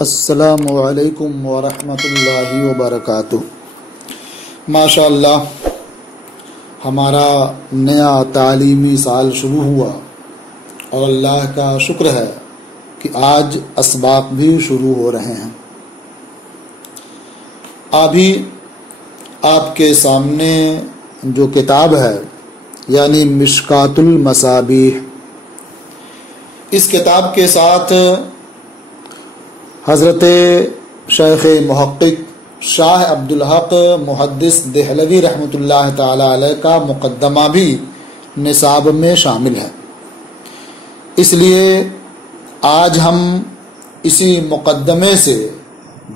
السلام علیکم ورحمۃ اللہ وبرکاتہ۔ ماشاء اللہ ہمارا نیا تعلیمی سال شروع ہوا اور اللہ کا شکر ہے کہ آج اسباق بھی شروع ہو رہے ہیں۔ ابھی آپ کے سامنے جو کتاب ہے یعنی مشکات المصابیح، اس کتاب کے ساتھ حضرت شیخ محقق شاہ عبدالحق محدث دہلوی رحمۃ اللہ تعالی علیہ کا مقدمہ بھی نصاب میں شامل ہے۔ اس لیے آج ہم اسی مقدمے سے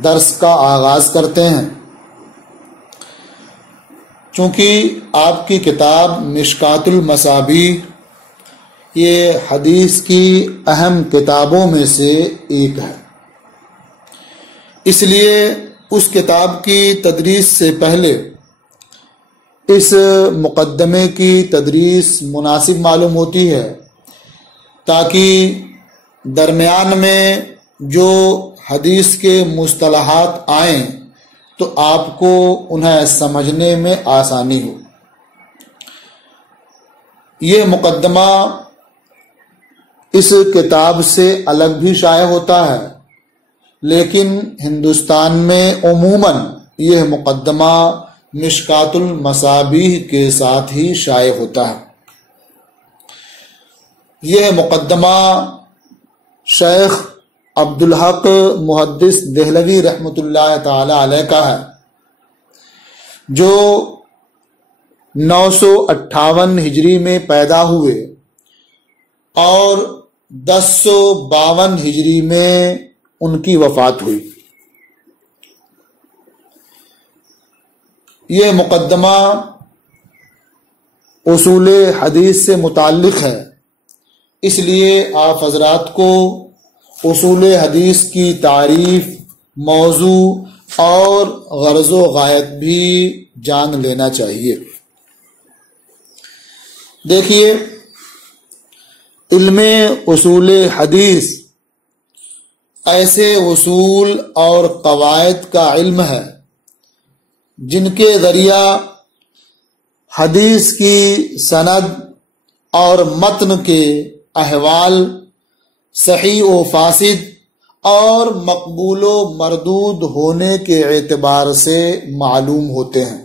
درس کا آغاز کرتے ہیں۔ چونکہ آپ کی کتاب مشکات المصابیح یہ حدیث کی اہم کتابوں میں سے ایک ہے، اس لیے اس کتاب کی تدریس سے پہلے اس مقدمے کی تدریس مناسب معلوم ہوتی ہے، تاکہ درمیان میں جو حدیث کے مصطلحات آئیں تو آپ کو انہیں سمجھنے میں آسانی ہو۔ یہ مقدمہ اس کتاب سے الگ بھی شائع ہوتا ہے، لیکن ہندوستان میں عموماً یہ مقدمہ مشکات المصابیح کے ساتھ ہی شائع ہوتا ہے۔ یہ مقدمہ شیخ عبدالحق محدث دہلوی رحمۃ اللہ تعالی علیہ کا ہے، جو 958 ہجری میں پیدا ہوئے اور 1052 ہجری میں ان کی وفات ہوئی۔ یہ مقدمہ اصول حدیث سے متعلق ہے، اس لیے آپ حضرات کو اصول حدیث کی تعریف، موضوع اور غرض و غایت بھی جان لینا چاہیے۔ دیکھیے، علم اصول حدیث ایسے اصول اور قواعد کا علم ہے جن کے ذریعہ حدیث کی سند اور متن کے احوال، صحیح و فاسد اور مقبول و مردود ہونے کے اعتبار سے معلوم ہوتے ہیں۔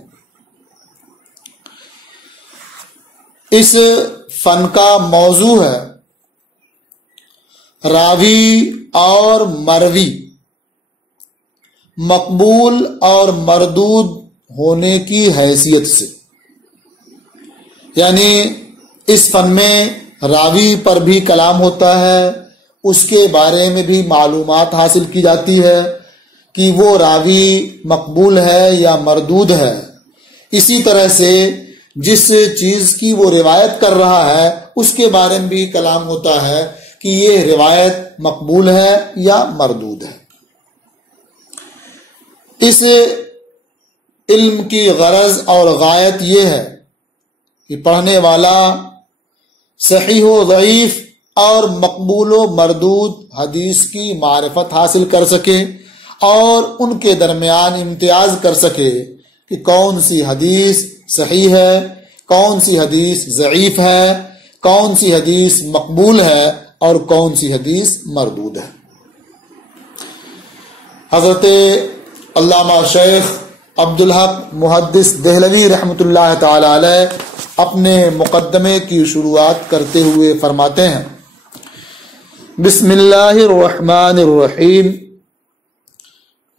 اس فن کا موضوع ہے راوی اور مروی مقبول اور مردود ہونے کی حیثیت سے، یعنی اس فن میں راوی پر بھی کلام ہوتا ہے، اس کے بارے میں بھی معلومات حاصل کی جاتی ہے کہ وہ راوی مقبول ہے یا مردود ہے۔ اسی طرح سے جس چیز کی وہ روایت کر رہا ہے اس کے بارے میں بھی کلام ہوتا ہے کہ یہ روایت مقبول ہے یا مردود ہے۔ اس علم کی غرض اور غایت یہ ہے کہ پڑھنے والا صحیح و ضعیف اور مقبول و مردود حدیث کی معرفت حاصل کر سکے اور ان کے درمیان امتیاز کر سکے کہ کون سی حدیث صحیح ہے، کون سی حدیث ضعیف ہے، کون سی حدیث مقبول ہے اور کون سی حدیث مردود ہے۔ حضرت علامہ شیخ عبدالحق محدث دہلوی رحمۃ اللہ تعالی علیہ اپنے مقدمے کی شروعات کرتے ہوئے فرماتے ہیں، بسم اللہ الرحمن الرحیم،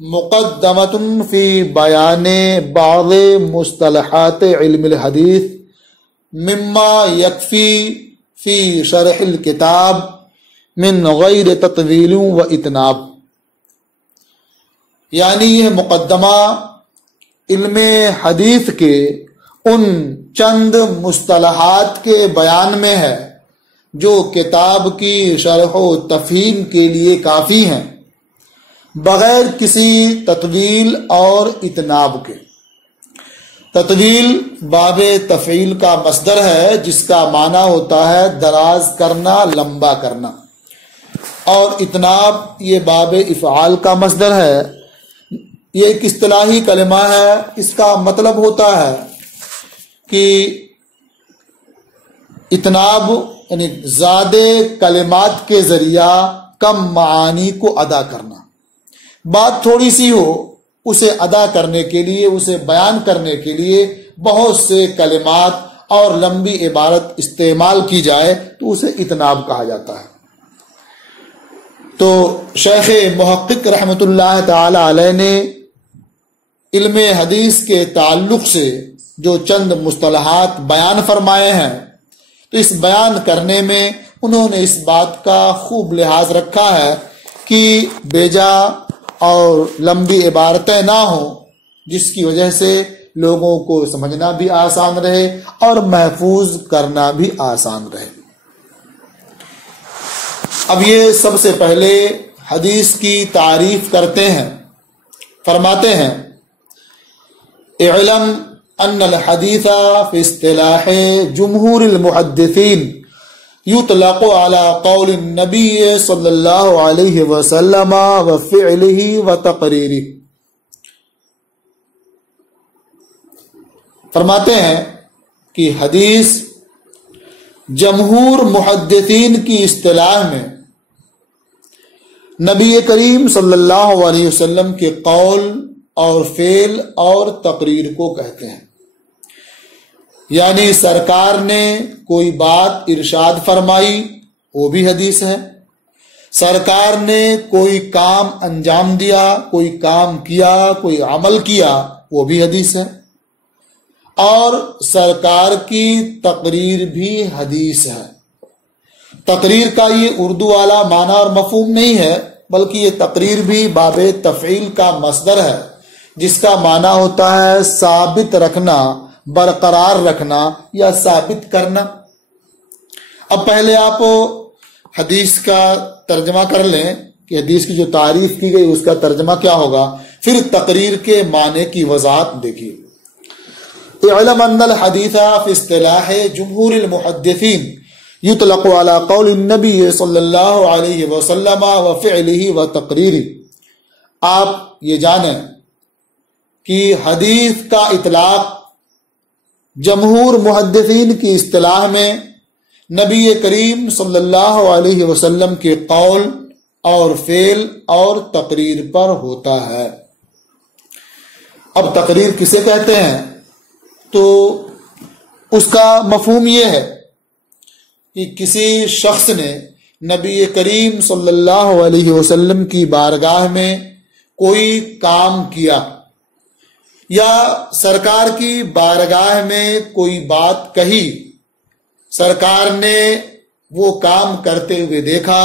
مقدمۃ فی بیان بعض مصطلحات علم الحدیث مما یکفی فی شرح الکتاب من غیر تطویل و اتناب۔ یعنی یہ مقدمہ علم حدیث کے ان چند مصطلحات کے بیان میں ہے جو کتاب کی شرح و تفہیم کے لیے کافی ہیں، بغیر کسی تطویل اور اتناب کے۔ تطویل باب تفعیل کا مصدر ہے، جس کا معنی ہوتا ہے دراز کرنا، لمبا کرنا، اور اتناب یہ باب افعال کا مصدر ہے، یہ ایک اصطلاحی کلمہ ہے، اس کا مطلب ہوتا ہے کہ اتناب یعنی زیادہ کلمات کے ذریعہ کم معانی کو ادا کرنا، بات تھوڑی سی ہو اسے ادا کرنے کے لیے، اسے بیان کرنے کے لیے بہت سے کلمات اور لمبی عبارت استعمال کی جائے تو اسے اتناب کہا جاتا ہے۔ تو شیخ محقق رحمۃ اللہ تعالی علیہ نے علم حدیث کے تعلق سے جو چند مصطلحات بیان فرمائے ہیں، تو اس بیان کرنے میں انہوں نے اس بات کا خوب لحاظ رکھا ہے کہ بیجا اور لمبی عبارتیں نہ ہوں، جس کی وجہ سے لوگوں کو سمجھنا بھی آسان رہے اور محفوظ کرنا بھی آسان رہے۔ اب یہ سب سے پہلے حدیث کی تعریف کرتے ہیں، فرماتے ہیں اعلم ان الحدیث فی اصطلاح جمہور المحدثین یطلق علی قول النبی صلی اللہ علیہ وسلم وفعلہ وتقریرہ۔ فرماتے ہیں کہ حدیث جمہور محدثین کی اصطلاح میں نبی کریم صلی اللہ علیہ وسلم کے قول اور فعل اور تقریر کو کہتے ہیں، یعنی سرکار نے کوئی بات ارشاد فرمائی وہ بھی حدیث ہے، سرکار نے کوئی کام انجام دیا، کوئی کام کیا، کوئی عمل کیا وہ بھی حدیث ہے، اور سرکار کی تقریر بھی حدیث ہے۔ تقریر کا یہ اردو والا معنی اور مفہوم نہیں ہے، بلکہ یہ تقریر بھی باب تفعیل کا مصدر ہے، جس کا معنی ہوتا ہے ثابت رکھنا، برقرار رکھنا یا ثابت کرنا۔ اب پہلے آپ حدیث کا ترجمہ کر لیں کہ حدیث کی جو تعریف کی گئی اس کا ترجمہ کیا ہوگا، پھر تقریر کے معنی کی وضاحت دیکھیے۔ اعلم ان الحدیث فی اصطلاح جمہور المحدثین یطلق علی قول النبی صلی اللہ علیہ وسلم وفعلہ وتقریرہ۔ آپ یہ جانیں کہ حدیث کا اطلاق جمہور محدثین کی اصطلاح میں نبی کریم صلی اللہ علیہ وسلم کے قول اور فعل اور تقریر پر ہوتا ہے۔ اب تقریر کسے کہتے ہیں؟ تو اس کا مفہوم یہ ہے کہ کسی شخص نے نبی کریم صلی اللہ علیہ وسلم کی بارگاہ میں کوئی کام کیا یا سرکار کی بارگاہ میں کوئی بات کہی، سرکار نے وہ کام کرتے ہوئے دیکھا،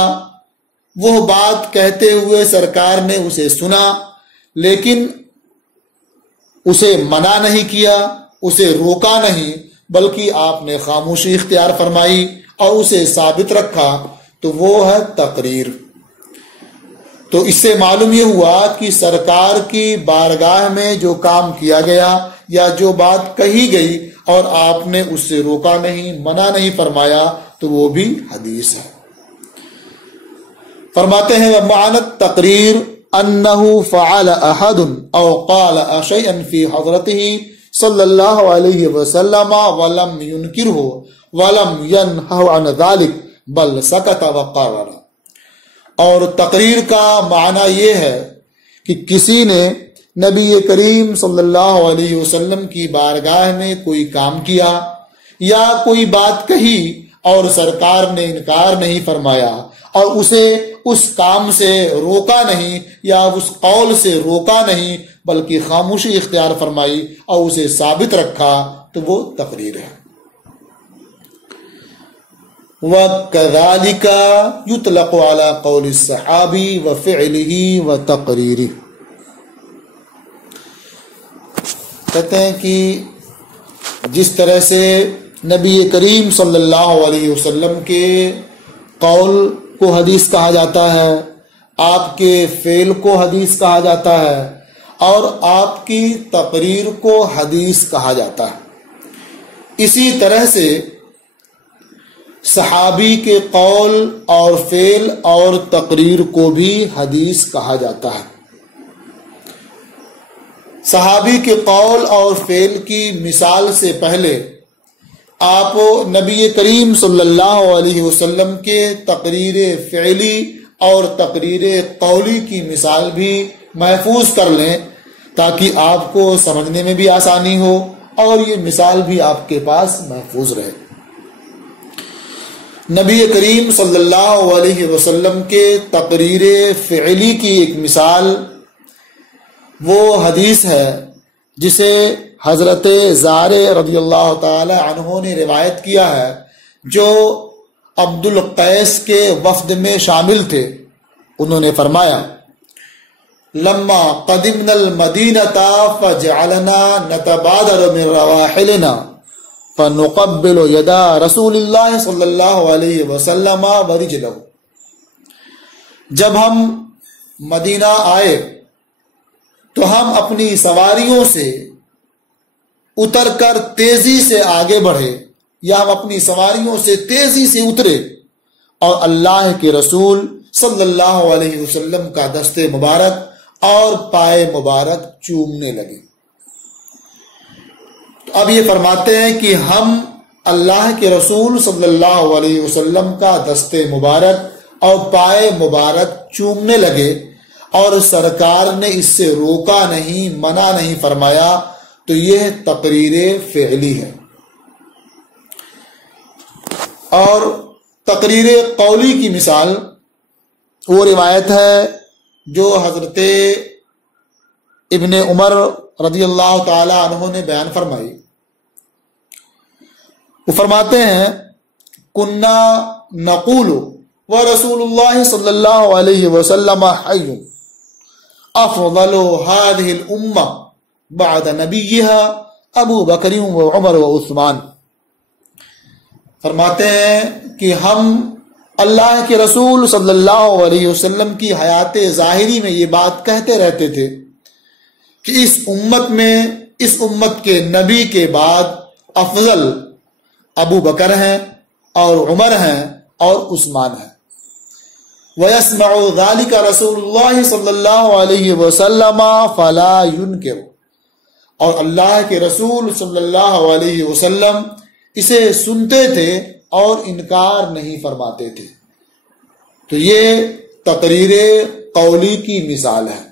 وہ بات کہتے ہوئے سرکار نے اسے سنا، لیکن اسے منع نہیں کیا، اسے روکا نہیں، بلکہ آپ نے خاموشی اختیار فرمائی اور اسے ثابت رکھا، تو وہ ہے تقریر۔ تو اس سے معلوم یہ ہوا کہ سرکار کی بارگاہ میں جو کام کیا گیا یا جو بات کہی گئی اور آپ نے اس سے روکا نہیں، منع نہیں فرمایا، تو وہ بھی حدیث ہے۔ فرماتے ہیں وَمَعْنَى التَّقْرِيرِ أَنَّهُ فَعَلَ أَحَدٌ أَوْ قَالَ شَيْئًا فِي حَضْرَتِهِ صلی اللہ علیہ وسلم وَلَمْ يُنْكِرْهُ وَلَمْ يَنْهَهُ عَنْ ذَلِكَ بَلْ سَكَتَ وَقَرَّ۔ اور تقریر کا معنی یہ ہے کہ کسی نے نبی کریم صلی اللہ علیہ وسلم کی بارگاہ میں کوئی کام کیا یا کوئی بات کہی اور سرکار نے انکار نہیں فرمایا اور اسے اس کام سے روکا نہیں یا اس قول سے روکا نہیں، بلکہ خاموشی اختیار فرمائی اور اسے ثابت رکھا، تو وہ تقریر ہے۔ وَكَذَلِكَ يُطْلَقُ عَلَى قَوْلِ الصَّحَابِي وَفِعْلِهِ وَتَقْرِيرِهِ۔ کہتے ہیں کہ جس طرح سے نبی کریم صلی اللہ علیہ وسلم کے قول کو حدیث کہا جاتا ہے، آپ کے فعل کو حدیث کہا جاتا ہے اور آپ کی تقریر کو حدیث کہا جاتا ہے، اسی طرح سے صحابی کے قول اور فعل اور تقریر کو بھی حدیث کہا جاتا ہے۔ صحابی کے قول اور فعل کی مثال سے پہلے آپ نبی کریم صلی اللہ علیہ وسلم کے تقریر فعلی اور تقریر قولی کی مثال بھی محفوظ کر لیں تاکہ آپ کو سمجھنے میں بھی آسانی ہو اور یہ مثال بھی آپ کے پاس محفوظ رہے۔ نبی کریم صلی اللہ علیہ وسلم کے تقریر فعلی کی ایک مثال وہ حدیث ہے جسے حضرت زار رضی اللہ تعالی عنہ نے روایت کیا ہے، جو عبد القیس کے وفد میں شامل تھے۔ انہوں نے فرمایا، لما قدمنا المدینۃ فجعلنا نتبادر من رواحلنا فنقبل یدا رسول اللہ صلی اللہ علیہ وسلم ورجلہ۔ جب ہم مدینہ آئے تو ہم اپنی سواریوں سے اتر کر تیزی سے آگے بڑھے، یا ہم اپنی سواریوں سے تیزی سے اترے اور اللہ کے رسول صلی اللہ علیہ وسلم کا دست مبارک اور پائے مبارک چومنے لگے۔ تو اب یہ فرماتے ہیں کہ ہم اللہ کے رسول صلی اللہ علیہ وسلم کا دست مبارک اور پائے مبارک چومنے لگے، اور سرکار نے اس سے روکا نہیں، منع نہیں فرمایا، تو یہ تقریر فعلی ہے۔ اور تقریر قولی کی مثال وہ روایت ہے جو حضرت ابن عمر رضی اللہ تعالی عنہ نے بیان فرمائی۔ وہ فرماتے ہیں، کنا نقول ورسول اللہ صلی اللہ علیہ وسلم حی افضل هذه الامہ بعد نبیها ابو بکر و عمر و عثمان۔ فرماتے ہیں کہ ہم اللہ کے رسول صلی اللہ علیہ وسلم کی حیات ظاہری میں یہ بات کہتے رہتے تھے کہ اس امت کے نبی کے بعد افضل ابو بکر ہیں اور عمر ہیں اور عثمان ہیں۔ وَيَسْمَعُ ذَلِكَ رَسُولُ اللَّهِ صلی اللہ علیہ وسلم فَلَا يُنْكِرُ، اور اللہ کے رسول صلی اللہ علیہ وسلم اسے سنتے تھے اور انکار نہیں فرماتے تھے۔ تو یہ تقریر قولی کی مثال ہے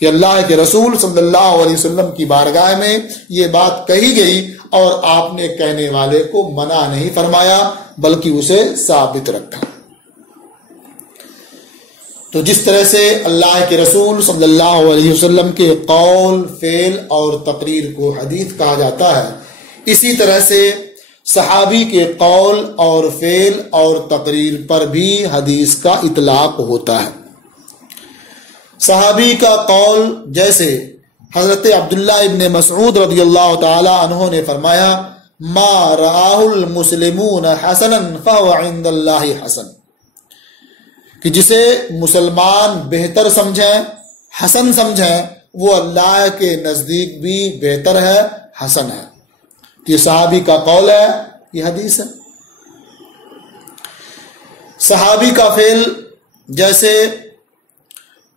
کہ اللہ کے رسول صلی اللہ علیہ وسلم کی بارگاہ میں یہ بات کہی گئی اور آپ نے کہنے والے کو منع نہیں فرمایا بلکہ اسے ثابت رکھا۔ تو جس طرح سے اللہ کے رسول صلی اللہ علیہ وسلم کے قول، فعل اور تقریر کو حدیث کہا جاتا ہے، اسی طرح سے صحابی کے قول اور فعل اور تقریر پر بھی حدیث کا اطلاق ہوتا ہے۔ صحابی کا قول جیسے حضرت عبداللہ ابن مسعود رضی اللہ تعالی عنہ نے فرمایا، ما رآہ المسلمون حسنا فهو عند اللہ حسن، کہ جسے مسلمان بہتر سمجھیں، حسن سمجھیں، وہ اللہ کے نزدیک بھی بہتر ہے، حسن ہے۔ یہ صحابی کا قول ہے، یہ حدیث ہے۔ صحابی کا فعل جیسے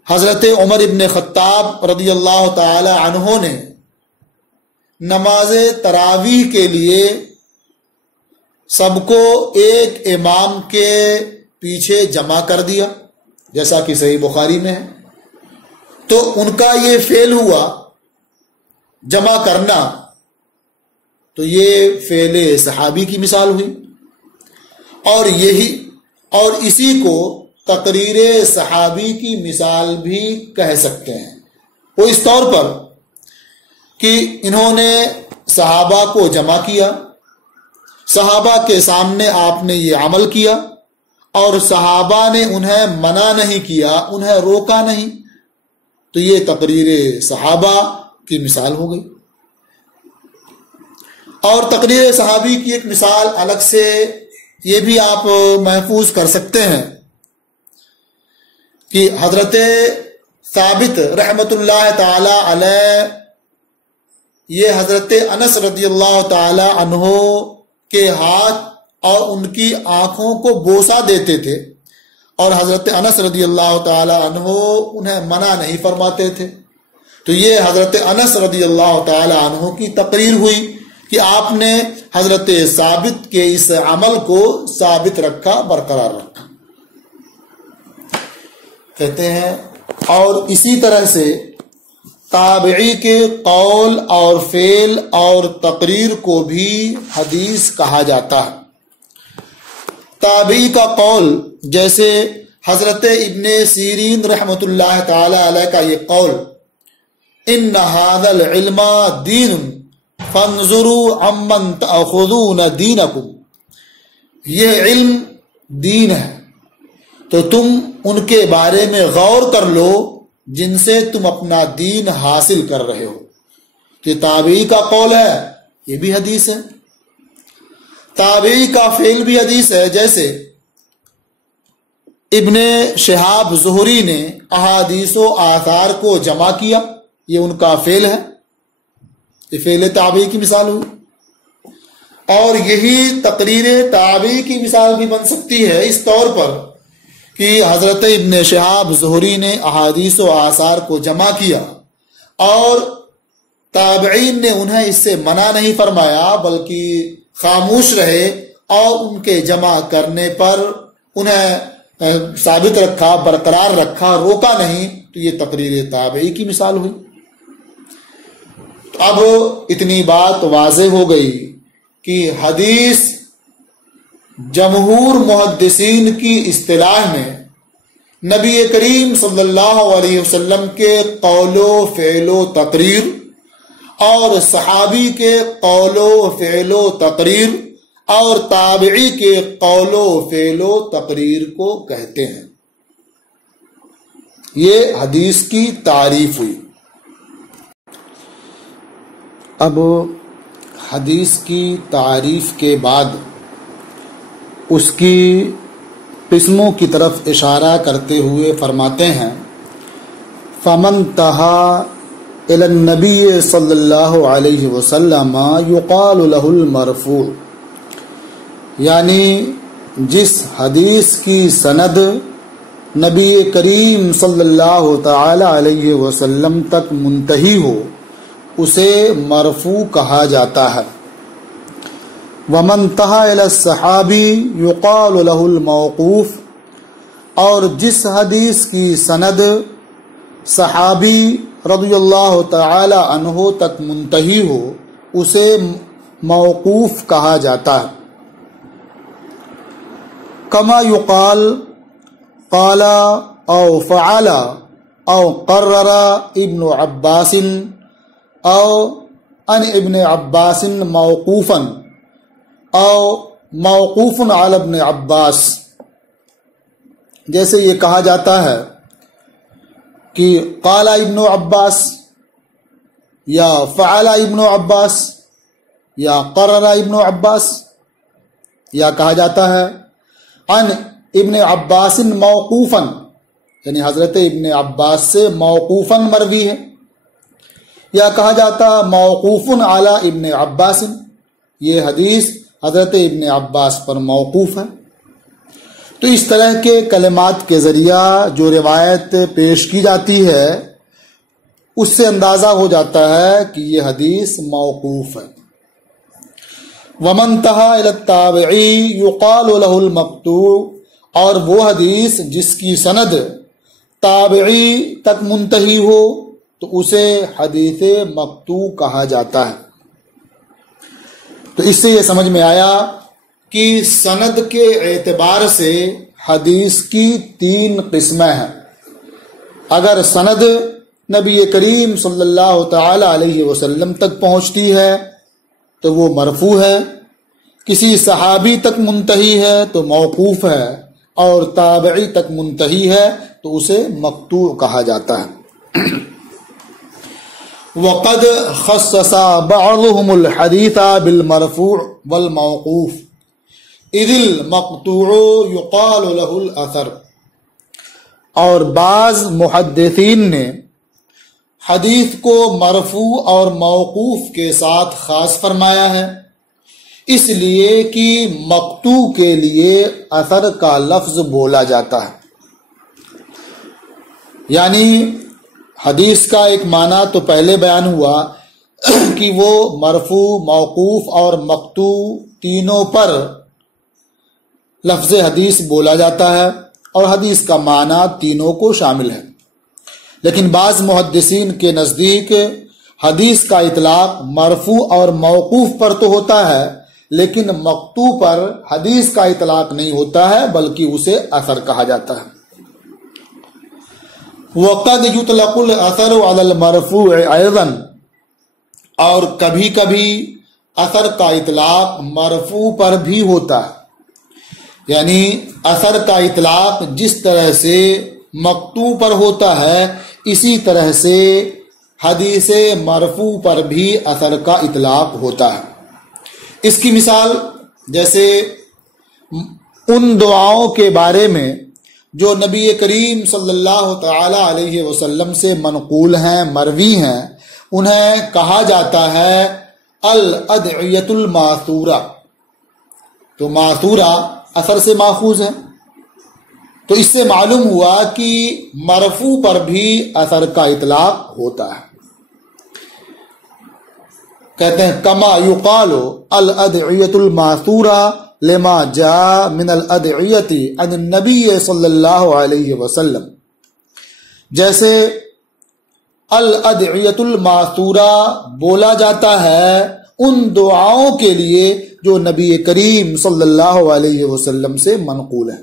حضرت عمر ابن خطاب رضی اللہ تعالی عنہ نے نماز تراویح کے لیے سب کو ایک امام کے پیچھے جمع کر دیا، جیسا کہ صحیح بخاری میں ہے۔ تو ان کا یہ فعل ہوا جمع کرنا، تو یہ فعل صحابی کی مثال ہوئی، اور اسی کو تقریر صحابی کی مثال بھی کہہ سکتے ہیں۔ وہ اس طور پر کہ انہوں نے صحابہ کو جمع کیا، صحابہ کے سامنے آپ نے یہ عمل کیا، اور صحابہ نے انہیں منع نہیں کیا، انہیں روکا نہیں، تو یہ تقریر صحابہ کی مثال ہو گئی۔ اور تقریر صحابی کی ایک مثال الگ سے یہ بھی آپ محفوظ کر سکتے ہیں کہ حضرت ثابت رحمت اللہ تعالی علیہ، یہ حضرت انس رضی اللہ تعالی عنہ کے ہاتھ اور ان کی آنکھوں کو بوسہ دیتے تھے، اور حضرت انس رضی اللہ تعالی عنہ انہیں منع نہیں فرماتے تھے۔ تو یہ حضرت انس رضی اللہ تعالی عنہ کی تقریر ہوئی کہ آپ نے حضرت ثابت کے اس عمل کو ثابت رکھا، برقرار رکھا۔ کہتے ہیں اور اسی طرح سے تابعی کے قول اور فعل اور تقریر کو بھی حدیث کہا جاتا ہے۔ تابعی کا قول، جیسے حضرت ابن سیرین رحمۃ اللہ تعالی علیہ کا یہ قول، ان ھذا العلم دین فانظروا عمن تأخذون دینکم، یہ علم دین ہے تو تم ان کے بارے میں غور کر لو جن سے تم اپنا دین حاصل کر رہے ہو۔ یہ تابعی کا قول ہے، یہ بھی حدیث ہے۔ تابعی کا فعل بھی حدیث ہے، جیسے ابن شہاب زہری نے احادیث و آثار کو جمع کیا، یہ ان کا فعل ہے، یہ فعل تابعی کی مثال ہوئی۔ اور یہی تقریر تابعی کی مثال بھی بن سکتی ہے اس طور پر کہ حضرت ابن شہاب زہری نے احادیث و آثار کو جمع کیا اور تابعین نے انہیں اس سے منع نہیں فرمایا بلکہ خاموش رہے اور ان کے جمع کرنے پر انہیں ثابت رکھا، برقرار رکھا، روکا نہیں، تو یہ تقریر تابعی کی مثال ہوئی۔ تو اب اتنی بات واضح ہو گئی کہ حدیث جمہور محدثین کی اصطلاح میں نبی کریم صلی اللہ علیہ وسلم کے قول و فعل و تقریر اور صحابی کے قول و فعل و تقریر اور تابعی کے قول و فعل و تقریر کو کہتے ہیں۔ یہ حدیث کی تعریف ہوئی۔ اب حدیث کی تعریف کے بعد اس کی قسموں کی طرف اشارہ کرتے ہوئے فرماتے ہیں فمن تہا الی النبی صلی اللہ علیہ وسلم یقال له المرفوع، یعنی جس حدیث کی سند نبی کریم صلی اللہ تعالی علیہ وسلم تک منتہی ہو اسے مرفوع کہا جاتا ہے۔ ومن تہا الی الصحابی یقال له الموقوف، اور جس حدیث کی سند صحابی رضی اللہ تعالی عنہ تک منتہی ہو اسے موقوف کہا جاتا ہے۔ کما یقال قال او فعل او قرر ابن عباس او ان ابن عباس موقوفا او موقوف علی ابن عباس، جیسے یہ کہا جاتا ہے کہ قال ابن عباس یا فعل ابن عباس یا قرر ابن عباس، یا کہا جاتا ہے عن ابن عباس موقوفا، یعنی حضرت ابن عباس سے موقوفا مروی ہے، یا کہا جاتا موقوف علی ابن عباس، یہ حدیث حضرت ابن عباس پر موقوف ہے۔ تو اس طرح کے کلمات کے ذریعہ جو روایت پیش کی جاتی ہے اس سے اندازہ ہو جاتا ہے کہ یہ حدیث موقوف ہے۔ ومن تہا الی التابعی یقال له المقطوع، اور وہ حدیث جس کی سند تابعی تک منتہی ہو تو اسے حدیث مقطوع کہا جاتا ہے۔ تو اس سے یہ سمجھ میں آیا کہ سند کے اعتبار سے حدیث کی 3 قسمیں ہیں۔ اگر سند نبی کریم صلی اللہ تعالی علیہ وسلم تک پہنچتی ہے تو وہ مرفوع ہے، کسی صحابی تک منتہی ہے تو موقوف ہے، اور تابعی تک منتہی ہے تو اسے مقطوع کہا جاتا ہے۔ وقد خصص بعضهم الحديث بالمرفوع والموقوف اذ المقطوع يقال له الاثر، اور بعض محدثین نے حدیث کو مرفوع اور موقوف کے ساتھ خاص فرمایا ہے، اس لیے کہ مقطوع کے لیے اثر کا لفظ بولا جاتا ہے. یعنی حدیث کا ایک معنی تو پہلے بیان ہوا کہ وہ مرفوع، موقوف اور مقطوع تینوں پر لفظ حدیث بولا جاتا ہے اور حدیث کا معنی تینوں کو شامل ہے. لیکن بعض محدثین کے نزدیک حدیث کا اطلاق مرفوع اور موقوف پر تو ہوتا ہے، لیکن مقطوع پر حدیث کا اطلاق نہیں ہوتا ہے بلکہ اسے اثر کہا جاتا ہے. وقد یطلق الاثر علی المرفوع ایضا، اور کبھی کبھی اثر کا اطلاق مرفوع پر بھی ہوتا ہے. یعنی اثر کا اطلاق جس طرح سے مقطوع پر ہوتا ہے اسی طرح سے حدیث مرفوع پر بھی اثر کا اطلاق ہوتا ہے. اس کی مثال جیسے ان دعاؤں کے بارے میں جو نبی کریم صلی اللہ تعالی علیہ وسلم سے منقول ہیں، مروی ہیں، انہیں کہا جاتا ہے الادعیۃ الماثورہ. تو ماثورہ اثر سے ماخوذ ہے، تو اس سے معلوم ہوا کہ مرفوع پر بھی اثر کا اطلاق ہوتا ہے. کہتے ہیں کما یقال الادعیۃ الماثورہ لما جاء من الادعیۃ عن النبی صلی اللہ علیہ وسلم. جیسے الادعیۃ الماثورہ بولا جاتا ہے ان دعاؤں کے لیے جو نبی کریم صلی اللہ علیہ وسلم سے منقول ہے.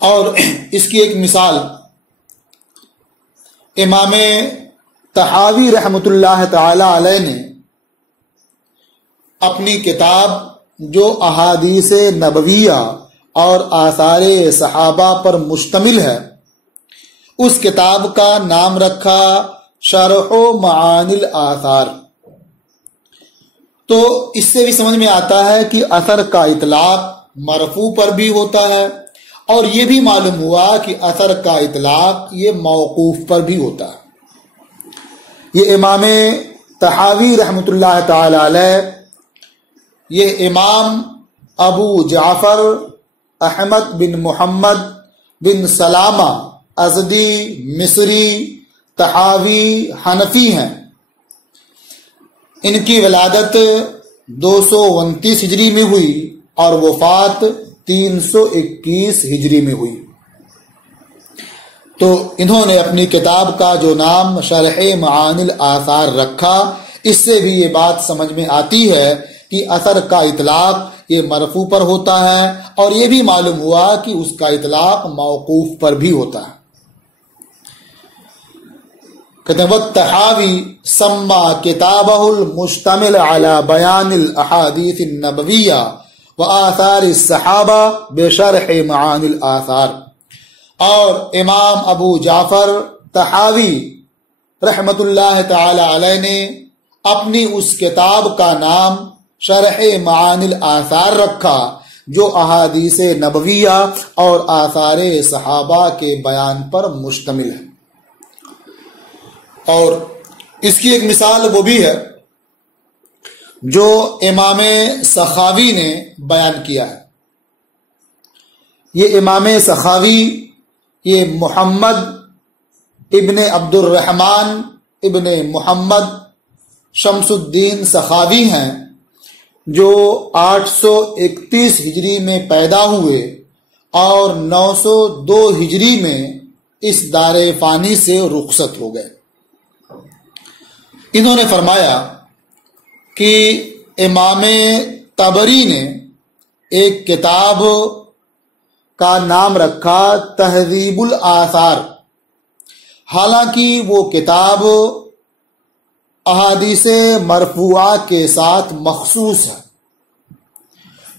اور اس کی ایک مثال امام طحاوی رحمۃ اللہ تعالی علیہ نے اپنی کتاب جو احادیث نبویہ اور آثار صحابہ پر مشتمل ہے اس کتاب کا نام رکھا شرح معانی الاثار. تو اس سے بھی سمجھ میں آتا ہے کہ اثر کا اطلاق مرفوع پر بھی ہوتا ہے، اور یہ بھی معلوم ہوا کہ اثر کا اطلاق یہ موقوف پر بھی ہوتا ہے. یہ امام طحاوی رحمۃ اللہ تعالی علیہ، یہ امام ابو جعفر احمد بن محمد بن سلامہ ازدی مصری طحاوی حنفی ہیں. ان کی ولادت 229 ہجری میں ہوئی اور وفات 321 ہجری میں ہوئی. تو انہوں نے اپنی کتاب کا جو نام شرح معانی الاثار رکھا، اس سے بھی یہ بات سمجھ میں آتی ہے کہ اثر کا اطلاق یہ مرفوع پر ہوتا ہے، اور یہ بھی معلوم ہوا کہ اس کا اطلاق موقوف پر بھی ہوتا ہے. کہتے ہیں والطحاوی سما کتابہ المشتمل علی بیان الاحادیث النبویہ وآثار الصحابہ بشرح معانی الاثار. اور امام ابو جعفر طحاوی رحمت اللہ تعالی علیہ نے اپنی اس کتاب کا نام شرح معانی الاثار رکھا جو احادیث نبویہ اور آثار صحابہ کے بیان پر مشتمل ہے. اور اس کی ایک مثال وہ بھی ہے جو امام سخاوی نے بیان کیا ہے. یہ امام سخاوی یہ محمد ابن عبد الرحمن ابن محمد شمس الدین سخاوی ہیں، جو 831 ہجری میں پیدا ہوئے اور 902 ہجری میں اس دار فانی سے رخصت ہو گئے. انہوں نے فرمایا کہ امام طبری نے ایک کتاب کا نام رکھا تہذیب الاثار، حالانکہ وہ کتاب احادیث مرفوعہ کے ساتھ مخصوص ہے.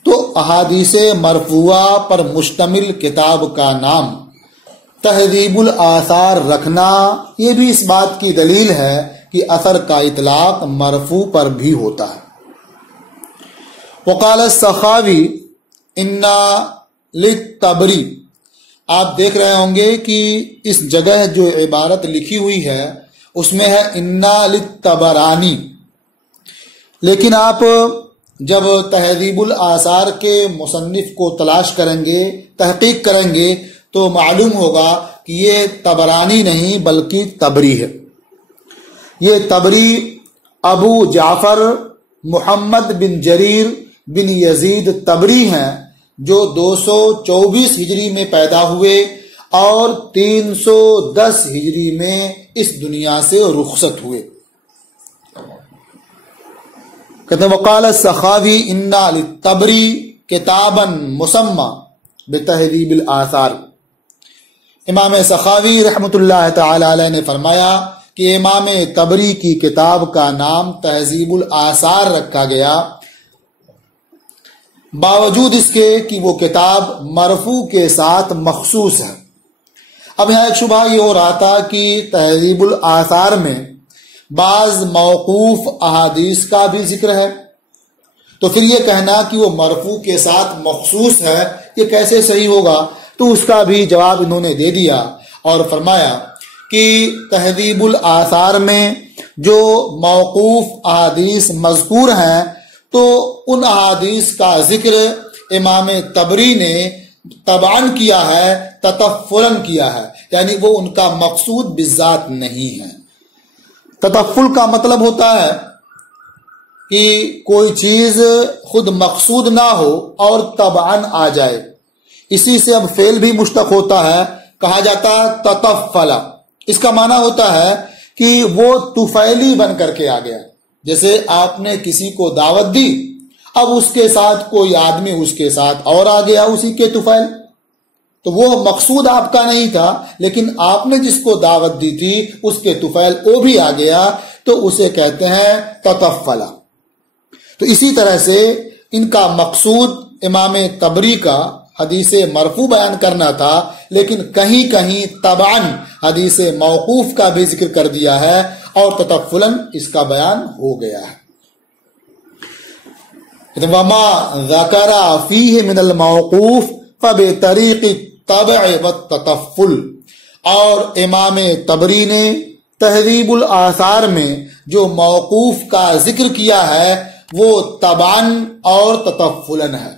تو احادیث مرفوعہ پر مشتمل کتاب کا نام تہذیب الاثار رکھنا یہ بھی اس بات کی دلیل ہے کہ اثر کا اطلاق مرفوع پر بھی ہوتا ہے. وقال السخاوی انا للطبری، آپ دیکھ رہے ہوں گے کہ اس جگہ جو عبارت لکھی ہوئی ہے اس میں ہے انا للطبرانی، لیکن آپ جب تہذیب الآثار کے مصنف کو تلاش کریں گے، تحقیق کریں گے، تو معلوم ہوگا کہ یہ طبرانی نہیں بلکہ طبری ہے۔ یہ طبری ابو جعفر محمد بن جریر بن یزید طبری ہیں، جو 224 ہجری میں پیدا ہوئے اور 310 ہجری میں اس دنیا سے رخصت ہوئے۔ کہتے ہیں وقال السخاوی انا للطبری کتابا مسمى بتہذیب الآثار۔ امام سخاوی رحمۃ اللہ تعالی علیہ نے فرمایا کہ امام طبری کی کتاب کا نام تہذیب الآثار رکھا گیا، باوجود اس کے کہ وہ کتاب مرفوع کے ساتھ مخصوص ہے۔ اب یہاں ایک شبہ یہ ہو رہا تھا کہ تہذیب الآثار میں بعض موقوف احادیث کا بھی ذکر ہے، تو پھر یہ کہنا کہ وہ مرفوع کے ساتھ مخصوص ہے، یہ کیسے صحیح ہوگا؟ تو اس کا بھی جواب انہوں نے دے دیا اور فرمایا کہ تہذیب الآثار میں جو موقوف احادیث مذکور ہیں تو ان احادیث کا ذکر امام طبری نے تبعاً کیا ہے، تطفلاً کیا ہے، یعنی وہ ان کا مقصود بالذات نہیں ہے۔ تطفل کا مطلب ہوتا ہے کہ کوئی چیز خود مقصود نہ ہو اور تبعاً آ جائے، اسی سے اب فعل بھی مشتق ہوتا ہے، کہا جاتا ہے تطفلا۔ اس کا معنی ہوتا ہے کہ وہ طفیلی بن کر کے آ گیا، جیسے آپ نے کسی کو دعوت دی، اب اس کے ساتھ کوئی آدمی اس کے ساتھ اور آ گیا اسی کے طفیل، تو وہ مقصود آپ کا نہیں تھا، لیکن آپ نے جس کو دعوت دی تھی اس کے طفیل وہ بھی آ گیا، تو اسے کہتے ہیں تطفلا۔ تو اسی طرح سے ان کا مقصود امام طبری کا حدیث مرفوع بیان کرنا تھا، لیکن کہیں کہیں تبعاً حدیث موقوف کا بھی ذکر کر دیا ہے اور تطفلاً اس کا بیان ہو گیا ہے۔ وما ذکر فیہ من الموقوف فبطریق الطبع والتطفل، اور امام طبری نے تہذیب الآثار میں جو موقوف کا ذکر کیا ہے وہ تبعاً اور تطفلاً ہے۔